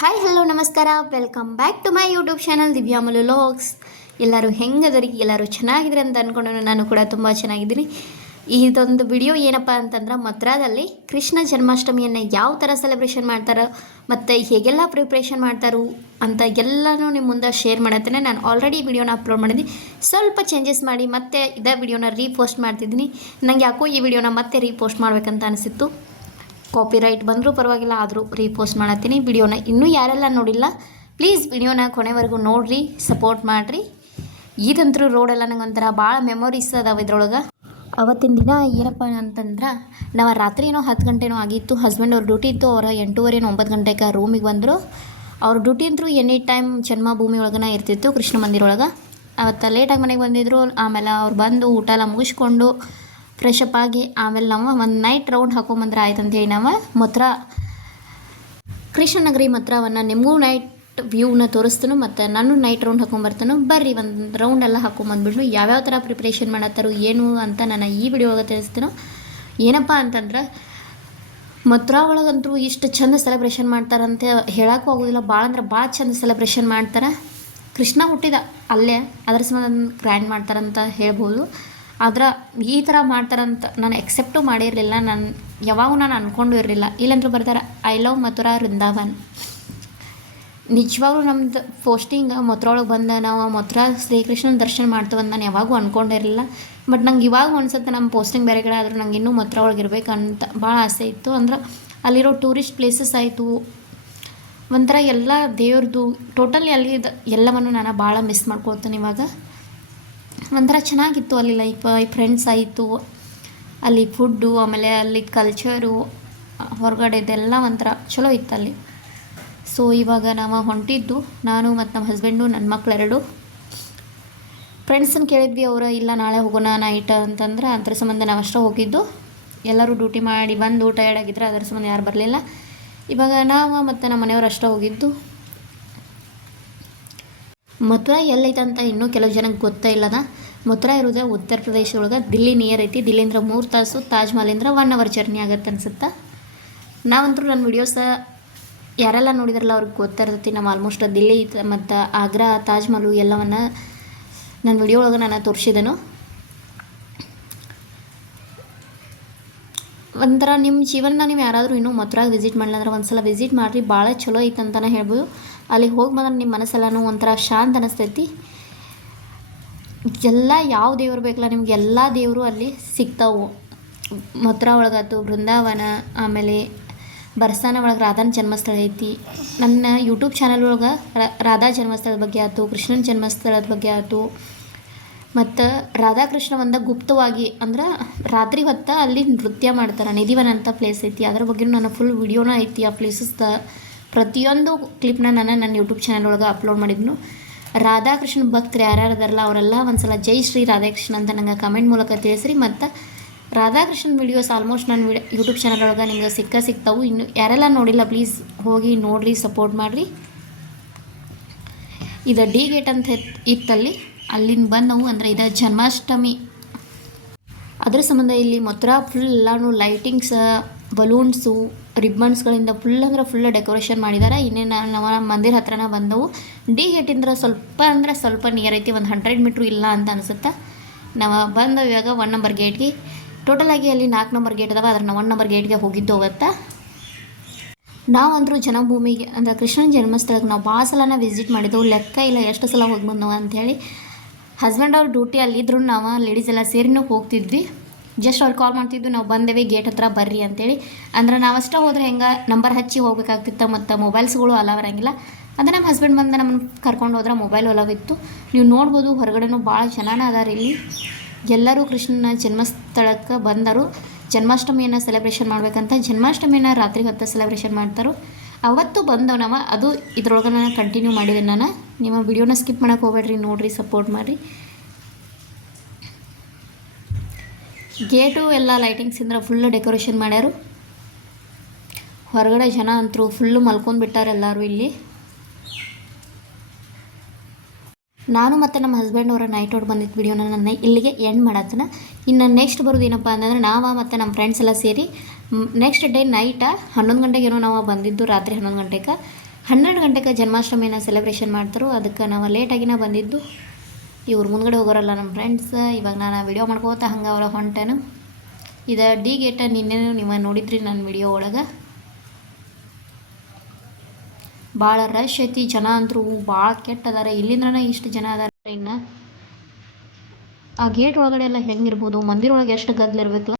Hi hello ನಮಸ್ಕಾರ, welcome back to my YouTube channel Divyamalu logs. ಎಲ್ಲರೂ ಹೆಂಗದರಿ? ಎಲ್ಲರೂ ಚೆನ್ನಾಗಿದ್ರೆ ಅಂತ ಅಂದ್ಕೊಂಡು ನಾನು ಕೂಡ ತುಂಬ ಚೆನ್ನಾಗಿದ್ದೀನಿ. ಇದೊಂದು ವಿಡಿಯೋ ಏನಪ್ಪ ಅಂತಂದ್ರೆ, ಮಥುರಾದಲ್ಲಿ ಕೃಷ್ಣ ಜನ್ಮಾಷ್ಟಮಿಯನ್ನು ಯಾವ ಥರ ಸೆಲೆಬ್ರೇಷನ್ ಮಾಡ್ತಾರೆ ಮತ್ತು ಹೇಗೆಲ್ಲ ಪ್ರಿಪ್ರೇಷನ್ ಮಾಡ್ತಾರೋ ಅಂತ ಎಲ್ಲನೂ ನಿಮ್ಮ ಮುಂದೆ ಶೇರ್ ಮಾಡತ್ತೇನೆ. ನಾನು ಆಲ್ರೆಡಿ ವಿಡಿಯೋನ ಅಪ್ಲೋಡ್ ಮಾಡಿದ್ದೀನಿ, ಸ್ವಲ್ಪ ಚೇಂಜಸ್ ಮಾಡಿ ಮತ್ತೆ ಇದೇ ವಿಡಿಯೋನ ರೀಪೋಸ್ಟ್ ಮಾಡ್ತಿದ್ದೀನಿ. ನನಗೆ ಯಾಕೋ ಈ ವಿಡಿಯೋನ ಮತ್ತೆ ರೀಪೋಸ್ಟ್ ಮಾಡಬೇಕಂತ ಅನಿಸಿತ್ತು. ಕಾಪಿರೈಟ್ ಬಂದರೂ ಪರವಾಗಿಲ್ಲ, ಆದರೂ ರೀಪೋಸ್ಟ್ ಮಾಡತ್ತೀನಿ. ವಿಡಿಯೋನ ಇನ್ನೂ ಯಾರೆಲ್ಲ ನೋಡಿಲ್ಲ ಪ್ಲೀಸ್ ವಿಡಿಯೋನ ಕೊನೆವರೆಗೂ ನೋಡಿರಿ, ಸಪೋರ್ಟ್ ಮಾಡಿರಿ. ಇದಂತರೂ ರೋಡೆಲ್ಲ ನಂಗೆ ಒಂಥರ ಭಾಳ ಮೆಮೊರೀಸ್ ಅದಾವೆ ಇದ್ರೊಳಗೆ. ಅವತ್ತಿನ ದಿನ ಏನಪ್ಪ ಅಂತಂದ್ರೆ, ನಾವು ರಾತ್ರಿನೋ 10 ಗಂಟೆನೋ ಆಗಿತ್ತು. ಹಸ್ಬೆಂಡ್ ಅವ್ರ ಡ್ಯೂಟಿ ಇತ್ತು. ಅವ್ರು 8:30 9 ಗಂಟೆಗೆ ರೂಮಿಗೆ ಬಂದರು. ಅವ್ರ ಡ್ಯೂಟಿ ಅಂತೂ ಎನಿ ಟೈಮ್ ಜನ್ಮಭೂಮಿ ಒಳಗನ ಇರ್ತಿತ್ತು, ಕೃಷ್ಣ ಮಂದಿರ ಒಳಗೆ. ಅವತ್ತು ಲೇಟಾಗಿ ಮನೆಗೆ ಬಂದಿದ್ದರು. ಆಮೇಲೆ ಅವ್ರು ಬಂದು ಊಟ ಎಲ್ಲ ಮುಗಿಸ್ಕೊಂಡು ಫ್ರೆಶಪ್ ಆಗಿ ಆಮೇಲೆ ನಾವು ಒಂದು ನೈಟ್ ರೌಂಡ್ ಹಾಕೊಂಬಂದ್ರೆ ಆಯ್ತು ಅಂತೇಳಿ ನಾವು ಕೃಷ್ಣನಗರಿ ಮಥುರಾವನ್ನು ನಿಮಗೂ ನೈಟ್ ವ್ಯೂನ ತೋರಿಸ್ತಾನು ಮತ್ತು ನಾನು ನೈಟ್ ರೌಂಡ್ ಹಾಕೊಂಬರ್ತಾನು. ಬರ್ರಿ ಒಂದು ರೌಂಡ್ ಎಲ್ಲ ಹಾಕೊಂಬಂದ್ಬಿಟ್ಟು ಯಾವ್ಯಾವ ಥರ ಪ್ರಿಪ್ರೇಷನ್ ಮಾಡತ್ತಾರೋ ಏನು ಅಂತ ನಾನು ಈ ವಿಡಿಯೋ ಒಳಗೆ ತಿಳಿಸ್ತೀನೋ. ಏನಪ್ಪ ಅಂತಂದ್ರೆ, ಮಥುರಾ ಒಳಗಂತೂ ಇಷ್ಟು ಚಂದ ಸೆಲೆಬ್ರೇಷನ್ ಮಾಡ್ತಾರಂತ ಹೇಳೋಕ್ಕೂ ಆಗೋದಿಲ್ಲ. ಭಾಳ ಅಂದ್ರೆ ಭಾಳ ಚಂದ ಸೆಲೆಬ್ರೇಷನ್ ಮಾಡ್ತಾರೆ. ಕೃಷ್ಣ ಹುಟ್ಟಿದ ಅಲ್ಲೇ, ಅದ್ರ ಸಂಬಂಧ ಗ್ರ್ಯಾಂಡ್ ಮಾಡ್ತಾರಂತ ಹೇಳ್ಬೋದು. ಆದ್ರೆ ಈ ಥರ ಮಾಡ್ತಾರಂತ ನಾನು ಎಕ್ಸೆಪ್ಟು ಮಾಡಿರಲಿಲ್ಲ. ಯಾವಾಗೂ ನಾನು ಅಂದ್ಕೊಂಡು ಇರಲಿಲ್ಲ. ಇಲ್ಲಂದ್ರೂ ಬರ್ತಾರೆ ಐ ಲವ್ ಮಥುರಾ ವೃಂದಾವನ್. ನಿಜವಾಗ್ಲೂ ನಮ್ದು ಪೋಸ್ಟಿಂಗ್ ಮಥುರಾ ಒಳಗೆ ಬಂದ ನಾವು ಮಥುರಾ ಶ್ರೀಕೃಷ್ಣನ ದರ್ಶನ ಮಾಡ್ತೀವಂತ ನಾನು ಯಾವಾಗೂ ಅಂದ್ಕೊಂಡಿರಲಿಲ್ಲ. ಬಟ್ ನಂಗೆ ಇವಾಗ ಅನ್ಸುತ್ತೆ, ನಮ್ಮ ಪೋಸ್ಟಿಂಗ್ ಬೇರೆ ಕಡೆ ಆದರೂ ನಂಗೆ ಇನ್ನೂ ಮಥುರಾ ಒಳಗೆ ಇರಬೇಕಂತ ಭಾಳ ಆಸೆ ಇತ್ತು. ಅಂದ್ರೆ ಅಲ್ಲಿರೋ ಟೂರಿಸ್ಟ್ ಪ್ಲೇಸಸ್ ಆಯಿತು, ಒಂಥರ ಎಲ್ಲ ದೇವ್ರದ್ದು ಟೋಟಲಿ ಅಲ್ಲಿ ಎಲ್ಲವನ್ನು ನಾನು ಭಾಳ ಮಿಸ್ ಮಾಡ್ಕೊಳ್ತೇನೆ ಇವಾಗ. ಒಂಥರ ಚೆನ್ನಾಗಿತ್ತು ಅಲ್ಲಿ ಲೈಫ್, ಫ್ರೆಂಡ್ಸ್ ಆಯಿತು, ಅಲ್ಲಿ ಫುಡ್ಡು, ಆಮೇಲೆ ಅಲ್ಲಿ ಕಲ್ಚರು, ಹೊರಗಡೆದೆಲ್ಲ ಒಂಥರ ಚಲೋ ಇತ್ತು ಅಲ್ಲಿ. ಸೊ ಇವಾಗ ನಾವು ಹೊಂಟಿದ್ದು ನಾನು ಮತ್ತು ನಮ್ಮ ಹಸ್ಬೆಂಡು, ನನ್ನ ಮಕ್ಕಳೆರಡು. ಫ್ರೆಂಡ್ಸನ್ನು ಕೇಳಿದ್ವಿ, ಅವರು ಇಲ್ಲ ನಾಳೆ ಹೋಗೋಣ ನೈಟ್ ಅಂತಂದ್ರೆ ಅದ್ರ ಸಂಬಂಧ ನಾವು ಅಷ್ಟೇ ಹೋಗಿದ್ದು. ಎಲ್ಲರೂ ಡ್ಯೂಟಿ ಮಾಡಿ ಬಂದು ಟಯರ್ಡ್ ಆಗಿದ್ರೆ ಅದ್ರ ಸಂಬಂಧ ಯಾರು ಬರಲಿಲ್ಲ. ಇವಾಗ ನಾವು ಮತ್ತು ನಮ್ಮ ಮನೆಯವರು ಅಷ್ಟೇ ಹೋಗಿದ್ದು. ಮಥುರಾ ಎಲ್ಲೈತೆ ಅಂತ ಇನ್ನೂ ಕೆಲವು ಜನಕ್ಕೆ ಗೊತ್ತೇ ಇಲ್ಲದ. ಮಥುರಾ ಇರೋದೇ ಉತ್ತರ ಪ್ರದೇಶದೊಳಗೆ, ದಿಲ್ಲಿ ನಿಯರ್ ಐತಿ. ದಿಲ್ಲಿಂದ 3 ತಾಸು, ತಾಜ್ ಮಹಲಿಂದ 1 ಅವರ್ ಜರ್ನಿ ಆಗುತ್ತೆ ಅನ್ಸುತ್ತೆ. ನಾವಂತರೂ ನನ್ನ ವೀಡಿಯೋಸ ಯಾರೆಲ್ಲ ನೋಡಿದ್ರಲ್ಲ ಅವ್ರಿಗೆ ಗೊತ್ತಿರ್ತೈತಿ. ನಾವು ಆಲ್ಮೋಸ್ಟ್ ದಿಲ್ಲಿ ಮತ್ತು ಆಗ್ರಾ, ತಾಜ್ ಮಹಲು ಎಲ್ಲವನ್ನು ನನ್ನ ವಿಡಿಯೋ ಒಳಗೆ ನಾನು ತೋರಿಸಿದೆನು. ಒಂಥರ ನಿಮ್ಮ ಜೀವನ ನೀವು ಯಾರಾದರೂ ಇನ್ನೂ ಮಥುರಾಗೆ ವಿಸಿಟ್ ಮಾಡಲಿಲ್ಲ ಅಂದ್ರೆ ಒಂದು ಸಲ ವಿಸಿಟ್ ಮಾಡಿರಿ, ಭಾಳ ಚಲೋ ಐತೆ ಅಂತಲೇ ಹೇಳ್ಬೋದು. ಅಲ್ಲಿಗೆ ಹೋಗಿ ಬಂದ್ರೆ ನಿಮ್ಮ ಮನಸ್ಸೆಲ್ಲನೂ ಒಂಥರ ಶಾಂತ ಅನ್ನಿಸ್ತೈತಿ. ಎಲ್ಲ ಯಾವ ದೇವ್ರು ಬೇಕಲ್ಲ ನಿಮ್ಗೆ, ಎಲ್ಲ ದೇವರು ಅಲ್ಲಿ ಸಿಗ್ತಾವೆ. ಮಥುರಾ ಒಳಗಾಯ್ತು, ಬೃಂದಾವನ, ಆಮೇಲೆ ಬರ್ಸಾನ ಒಳಗೆ ರಾಧಾನ ಜನ್ಮಸ್ಥಳ ಐತಿ. ನನ್ನ ಯೂಟ್ಯೂಬ್ ಚಾನಲ್ ಒಳಗೆ ರಾಧಾ ಜನ್ಮಸ್ಥಳದ ಬಗ್ಗೆ ಆಯ್ತು, ಕೃಷ್ಣನ ಜನ್ಮಸ್ಥಳದ ಬಗ್ಗೆ ಆಯ್ತು, ಮತ್ತು ರಾಧಾಕೃಷ್ಣ ಒಂದು ಗುಪ್ತವಾಗಿ ಅಂದ್ರೆ ರಾತ್ರಿ ಹೊತ್ತು ಅಲ್ಲಿ ನೃತ್ಯ ಮಾಡ್ತಾರೆ. ನಿಧಿವನ ಅಂತ ಪ್ಲೇಸ್ ಐತಿ, ಅದ್ರ ಬಗ್ಗೆ ನನ್ನ ಫುಲ್ ವಿಡಿಯೋನ ಐತಿ. ಆ ಪ್ಲೇಸಸ್ದ ಪ್ರತಿಯೊಂದು ಕ್ಲಿಪ್ನ ನನ್ನ ಯೂಟ್ಯೂಬ್ ಚಾನಲ್ ಒಳಗೆ ಅಪ್ಲೋಡ್ ಮಾಡಿದ್ನು. ರಾಧಾಕೃಷ್ಣ ಭಕ್ತರು ಯಾರ್ಯಾರು ಅದಾರಲ್ಲ ಅವರೆಲ್ಲ ಒಂದು ಸಲ ಜೈ ಶ್ರೀ ರಾಧಾಕೃಷ್ಣ ಅಂತ ನಂಗೆ ಕಮೆಂಟ್ ಮೂಲಕ ತಿಳಿಸ್ರಿ. ಮತ್ತು ರಾಧಾಕೃಷ್ಣನ ವೀಡಿಯೋಸ್ ಆಲ್ಮೋಸ್ಟ್ ನನ್ನ ಯೂಟ್ಯೂಬ್ ಚಾನಲ್ ಒಳಗೆ ನಿಮ್ಗೆ ಸಿಗ್ತಾವು. ಇನ್ನು ಯಾರೆಲ್ಲ ನೋಡಿಲ್ಲ ಪ್ಲೀಸ್ ಹೋಗಿ ನೋಡಿರಿ, ಸಪೋರ್ಟ್ ಮಾಡಿರಿ. ಇದು ಡಿ ಗೇಟ್ ಅಂತ ಇತ್ತಲ್ಲಿ, ಅಲ್ಲಿಂದ ಬಂದವು ಅಂದರೆ ಇದು ಜನ್ಮಾಷ್ಟಮಿ. ಅದ್ರ ಸಂಬಂಧ ಇಲ್ಲಿ ಮಥುರಾ ಫುಲ್ ಎಲ್ಲನೂ ಲೈಟಿಂಗ್ಸ್, ಬಲೂನ್ಸು, ರಿಬ್ಬನ್ಸ್ಗಳಿಂದ ಫುಲ್ ಅಂದ್ರೆ ಫುಲ್ ಡೆಕೋರೇಷನ್ ಮಾಡಿದ್ದಾರೆ. ಇನ್ನೇನು ನಾವು ಮಂದಿರ ಹತ್ರನ ಬಂದವು. ಡಿ ಗೇಟಿಂದ ಸ್ವಲ್ಪ ನಿಯರ್ ಐತಿ, ಒಂದು 100 ಮೀಟ್ರ್ ಇಲ್ಲ ಅಂತ ಅನಿಸುತ್ತೆ. ನಾವು ಬಂದವು ಇವಾಗ 1 ನಂಬರ್ ಗೇಟ್ಗೆ. ಟೋಟಲಾಗಿ ಅಲ್ಲಿ 4 ನಂಬರ್ ಗೇಟ್ ಅದಾವೆ, ಅದ್ರ 1 ನಂಬರ್ ಗೇಟ್ಗೆ ಹೋಗಿದ್ದು ಹೋಗುತ್ತೆ. ನಾವಂತರೂ ಜನ್ಮಭೂಮಿಗೆ ಅಂದರೆ ಕೃಷ್ಣನ ಜನ್ಮಸ್ಥಳಕ್ಕೆ ನಾವು ಭಾಳ ಸಲನ ವಿಸಿಟ್ ಮಾಡಿದ್ದೆವು, ಲೆಕ್ಕ ಇಲ್ಲ ಎಷ್ಟು ಸಲ ಹೋಗಿ ಬಂದವು ಅಂಥೇಳಿ. ಹಸ್ಬೆಂಡ್ ಅವ್ರ ಡ್ಯೂಟಿ ಅಲ್ಲಿದ್ದರೂ ನಾವು ಲೇಡೀಸ್ ಎಲ್ಲ ಸೇರಿನೂ ಹೋಗ್ತಿದ್ವಿ. ಜಸ್ಟ್ ಅವ್ರು ಕಾಲ್ ಮಾಡ್ತಿದ್ದು, ನಾವು ಬಂದೇವೆ ಗೇಟ್ ಹತ್ರ ಬರ್ರಿ ಅಂತೇಳಿ. ಅಂದ್ರೆ ನಾವಷ್ಟೇ ಹೋದರೆ ಹೆಂಗೆ ನಂಬರ್ ಹಚ್ಚಿ ಹೋಗ್ಬೇಕಾಗ್ತಿತ್ತು, ಮತ್ತು ಮೊಬೈಲ್ಸ್ಗಳು ಅಲಾವ್ ಇರೋಂಗಿಲ್ಲ. ಅಂದರೆ ನಮ್ಮ ಹಸ್ಬೆಂಡ್ ಬಂದು ನಮ್ಮನ್ನು ಕರ್ಕೊಂಡು ಹೋದ್ರೆ ಮೊಬೈಲ್ ಅಲಾವ್ ಇತ್ತು. ನೀವು ನೋಡ್ಬೋದು ಹೊರಗಡೆನೂ ಭಾಳ ಜನನ ಅದಾರ ಇಲ್ಲಿ. ಎಲ್ಲರೂ ಕೃಷ್ಣನ ಜನ್ಮಸ್ಥಳಕ್ಕೆ ಬಂದರು. ಜನ್ಮಾಷ್ಟಮಿಯನ್ನು ಸೆಲೆಬ್ರೇಷನ್ ಮಾಡಬೇಕಂತ ಜನ್ಮಾಷ್ಟಮಿಯನ್ನು ರಾತ್ರಿ ಹೊತ್ತು ಸೆಲೆಬ್ರೇಷನ್ ಮಾಡ್ತಾರೆ. ಅವತ್ತು ಬಂದವು ನಾವು, ಅದು ಇದ್ರೊಳಗೆ ನಾನು ಕಂಟಿನ್ಯೂ ಮಾಡಿದೆ. ನಾನು ನಿಮ್ಮ ವಿಡಿಯೋನ ಸ್ಕಿಪ್ ಮಾಡೋಕೆ ಹೋಗ್ಬೇಡ್ರಿ, ನೋಡಿರಿ, ಸಪೋರ್ಟ್ ಮಾಡಿರಿ. ಗೇಟು ಎಲ್ಲ ಲೈಟಿಂಗ್ಸಿಂದ ಫುಲ್ಲು ಡೆಕೋರೇಷನ್ ಮಾಡ್ಯಾರು. ಹೊರಗಡೆ ಜನ ಅಂತರೂ ಫುಲ್ಲು ಮಲ್ಕೊಂಡು ಬಿಟ್ಟಾರೆ ಎಲ್ಲರೂ ಇಲ್ಲಿ. ನಾನು ಮತ್ತು ನಮ್ಮ ಹಸ್ಬೆಂಡ್ ಅವರ ನೈಟ್ ಔಟ್ ಬಂದಿದ್ದು ವಿಡಿಯೋನ ನನ್ನ ಇಲ್ಲಿಗೆ ಎಂಡ್ ಮಾಡತ್ತನ. ಇನ್ನು ನೆಕ್ಸ್ಟ್ ಬರೋದು ಏನಪ್ಪ ಅಂತಂದರೆ, ನಾವು ಮತ್ತು ನಮ್ಮ ಫ್ರೆಂಡ್ಸ್ ಎಲ್ಲ ಸೇರಿ ನೆಕ್ಸ್ಟ್ ಡೇ ನೈಟ 11 ಗಂಟೆಗೇನೋ ನಾವು ಬಂದಿದ್ದು, ರಾತ್ರಿ 11 ಗಂಟೆಗೆ. 12 ಗಂಟೆಗೆ ಜನ್ಮಾಷ್ಟಮಿನ ಸೆಲೆಬ್ರೇಷನ್ ಮಾಡ್ತಾರೋ, ಅದಕ್ಕೆ ನಾವು ಲೇಟಾಗಿನ ಬಂದಿದ್ದು. ಇವ್ರು ಮುಂದ್ಗಡೆ ಹೋಗೋರಲ್ಲ ನಮ್ಮ ಫ್ರೆಂಡ್ಸ್. ಇವಾಗ ನಾನು ವಿಡಿಯೋ ಮಾಡ್ಕೋತಾ ಹಂಗೆ ಅವರ ಹೊಂಟೇನು. ಇದು ಡಿ ಗೇಟ. ನಿನ್ನೆನೂ ನೀವು ನೋಡಿದ್ರಿ ನನ್ನ ವಿಡಿಯೋ ಒಳಗೆ. ಭಾಳ ರಶ್ ಐತಿ, ಜನ ಅಂತರೂ ಭಾಳ ಕೆಟ್ಟದಾರ. ಇಲ್ಲಿಂದ್ರನೇ ಇಷ್ಟು ಜನ ಅದಾರ. ಇನ್ನು ಆ ಗೇಟ್ ಒಳಗಡೆ ಎಲ್ಲ ಹೆಂಗಿರ್ಬೋದು, ಮಂದಿರ ಒಳಗೆ ಎಷ್ಟು ಗದ್ದಲಿರ್ಬೇಕಲ್ಲ.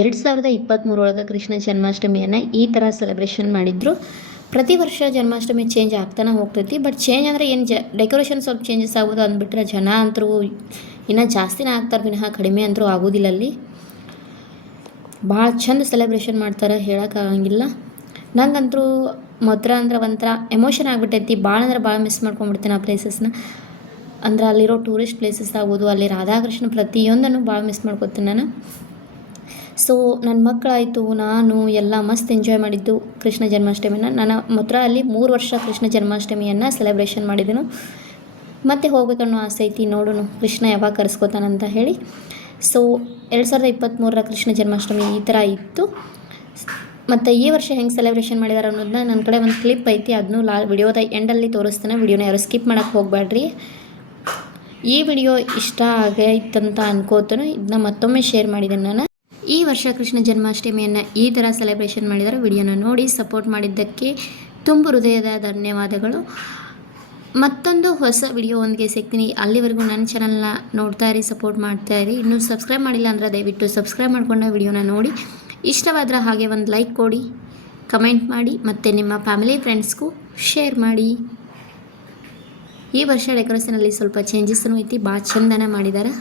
ಎರಡು 2023 ಕೃಷ್ಣ ಜನ್ಮಾಷ್ಟಮಿಯನ್ನು ಈ ಥರ ಸೆಲೆಬ್ರೇಷನ್ ಮಾಡಿದ್ರು. ಪ್ರತಿ ವರ್ಷ ಜನ್ಮಾಷ್ಟಮಿ ಚೇಂಜ್ ಆಗ್ತಾನೆ ಹೋಗ್ತೈತಿ. ಬಟ್ ಚೇಂಜ್ ಅಂದರೆ ಏನು ಡೆಕೋರೇಷನ್ ಸ್ವಲ್ಪ ಚೇಂಜಸ್ ಆಗೋದು ಅಂದ್ಬಿಟ್ರೆ, ಜನ ಅಂತರೂ ಇನ್ನೂ ಜಾಸ್ತಿನೇ ಆಗ್ತಾರೆ ವಿನಃ ಕಡಿಮೆ ಅಂತರೂ ಆಗೋದಿಲ್ಲ. ಅಲ್ಲಿ ಭಾಳ ಚಂದ ಸೆಲೆಬ್ರೇಷನ್ ಮಾಡ್ತಾರೆ, ಹೇಳೋಕ್ಕಾಗಂಗಿಲ್ಲ. ನಂಗಂತರೂ ಮಥುರಾ ಅಂದ್ರೆ ಒಂಥರ ಎಮೋಷನ್ ಆಗಿಬಿಟ್ಟೈತಿ. ಭಾಳ ಅಂದ್ರೆ ಭಾಳ ಮಿಸ್ ಮಾಡ್ಕೊಂಡ್ಬಿಡ್ತೀನಿ ಆ ಪ್ಲೇಸಸ್ನ. ಅಂದ್ರೆ ಅಲ್ಲಿರೋ ಟೂರಿಸ್ಟ್ ಪ್ಲೇಸಸ್ ಆಗ್ಬೋದು, ಅಲ್ಲಿ ರಾಧಾಕೃಷ್ಣ ಪ್ರತಿಯೊಂದನ್ನು ಭಾಳ ಮಿಸ್ ಮಾಡ್ಕೊತೀನಿ ನಾನು. ಸೊ ನನ್ನ ಮಕ್ಕಳಾಯಿತು, ನಾನು ಎಲ್ಲ ಮಸ್ತ್ ಎಂಜಾಯ್ ಮಾಡಿದ್ದು ಕೃಷ್ಣ ಜನ್ಮಾಷ್ಟಮಿನ. ನಾನು ಮಥುರಾ ಅಲ್ಲಿ 3 ವರ್ಷ ಕೃಷ್ಣ ಜನ್ಮಾಷ್ಟಮಿಯನ್ನು ಸೆಲೆಬ್ರೇಷನ್ ಮಾಡಿದೆನು. ಮತ್ತೆ ಹೋಗ್ಬೇಕನ್ನೋ ಆಸೆ ಐತಿ, ನೋಡೋಣ ಕೃಷ್ಣ ಯಾವಾಗ ಕರೆಸ್ಕೋತಾನಂತ ಹೇಳಿ. ಸೊ 2023 ಕೃಷ್ಣ ಜನ್ಮಾಷ್ಟಮಿ ಈ ಥರ ಇತ್ತು. ಮತ್ತು ಈ ವರ್ಷ ಹೆಂಗೆ ಸೆಲೆಬ್ರೇಷನ್ ಮಾಡಿದಾರೆ ಅನ್ನೋದನ್ನ ನನ್ನ ಕಡೆ ಒಂದು ಕ್ಲಿಪ್ ಐತಿ, ಅದನ್ನು ವಿಡಿಯೋದ ಎಂಡಲ್ಲಿ ತೋರಿಸ್ತಾನೆ. ವಿಡಿಯೋನ ಯಾರು ಸ್ಕಿಪ್ ಮಾಡೋಕ್ಕೆ ಹೋಗಬೇಡ್ರಿ. ಈ ವಿಡಿಯೋ ಇಷ್ಟ ಆಗೈತಂತ ಅನ್ಕೋತಾನು. ಇದನ್ನ ಮತ್ತೊಮ್ಮೆ ಶೇರ್ ಮಾಡಿದ್ದೇನೆ ನಾನು. ಈ ವರ್ಷ ಕೃಷ್ಣ ಜನ್ಮಾಷ್ಟಮಿಯನ್ನು ಈ ಥರ ಸೆಲೆಬ್ರೇಷನ್ ಮಾಡಿದ್ದಾರೆ. ವಿಡಿಯೋನ ನೋಡಿ ಸಪೋರ್ಟ್ ಮಾಡಿದ್ದಕ್ಕೆ ತುಂಬ ಹೃದಯದ ಧನ್ಯವಾದಗಳು. ಮತ್ತೊಂದು ಹೊಸ ವಿಡಿಯೋ ಒಂದಿಗೆ ಸಿಗ್ತೀನಿ. ಅಲ್ಲಿವರೆಗೂ ನನ್ನ ಚಾನಲ್ನ ನೋಡ್ತಾ ಇರಿ, ಸಪೋರ್ಟ್ ಮಾಡ್ತಾ ಇರಿ. ಇನ್ನೂ ಸಬ್ಸ್ಕ್ರೈಬ್ ಮಾಡಿಲ್ಲ ಅಂದರೆ ದಯವಿಟ್ಟು ಸಬ್ಸ್ಕ್ರೈಬ್ ಮಾಡಿಕೊಂಡು ವಿಡಿಯೋನ ನೋಡಿ. ಇಷ್ಟವಾದರೆ ಹಾಗೆ ಒಂದು ಲೈಕ್ ಕೊಡಿ, ಕಮೆಂಟ್ ಮಾಡಿ, ಮತ್ತು ನಿಮ್ಮ ಫ್ಯಾಮಿಲಿ ಫ್ರೆಂಡ್ಸ್ಗೂ ಶೇರ್ ಮಾಡಿ. ಈ ವರ್ಷ ಡೆಕೋರೇಷನಲ್ಲಿ ಸ್ವಲ್ಪ ಚೇಂಜಸ್ಸೂ ಐತಿ, ಭಾಳ ಚಂದನ ಮಾಡಿದ್ದಾರೆ.